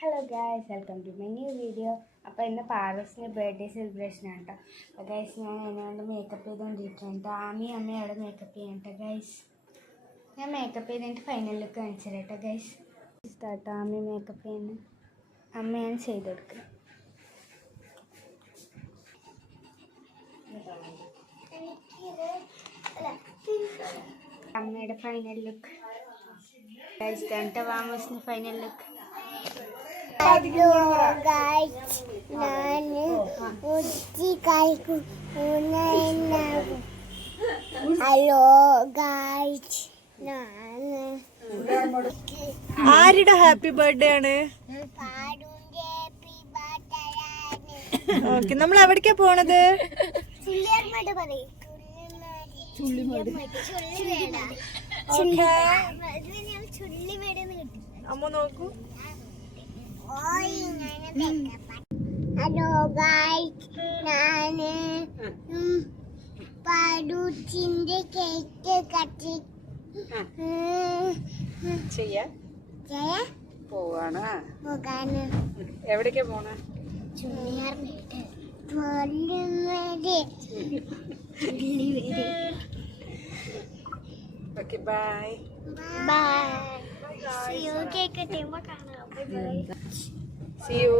Hello guys, welcome to my new video. അപ്പോൾ ഇന്ന് പാറൂസിൻ്റെ birthday celebration ആണ് കേട്ടോ. അപ്പോൾ ഗൈസ് ഞാൻ അതിനോട് മേക്കപ്പ് ചെയ്തുകൊണ്ടിരിക്കുകയാണ് കേട്ടോ. അമ്മയും അവിടെ മേക്കപ്പ് ചെയ്യാം കേട്ടോ ഗൈസ്. ഞാൻ മേക്കപ്പ് ചെയ്തിട്ട് ഫൈനൽ ലുക്ക് കാണിച്ചു തരാം കേട്ടോ ഗൈസ്. കേട്ടോ അമ്മ മേക്കപ്പ് ചെയ്യുന്നത് അമ്മയാണ് ചെയ്ത് കൊടുക്കുക. അമ്മയുടെ ഫൈനൽ ലുക്ക് ഗൈസ്. കേട്ടോ വാമൂസിൻ്റെ ഫൈനൽ ലുക്ക്. ഹലോ ഗൈസ്, ഞാൻ ഹലോ ഗൈസ്, ആരുടെ ഹാപ്പി ബർത്ത്ഡേ ആണ്? ഓക്കെ, നമ്മൾ എവിടേക്കാ പോണത്? അമ്മ നോക്കൂ. ഹലോ ഗൈസ്, ഞാന് പാടൂച്ചിന്റെ കേക്ക് കട്ടി പോവാണ്. പോകാന് എവിടേക്കാ പോണ? Okay, bye bye. കേക്ക് കട്ടിയുമ്പോ കാണാം. ബൈ. See you.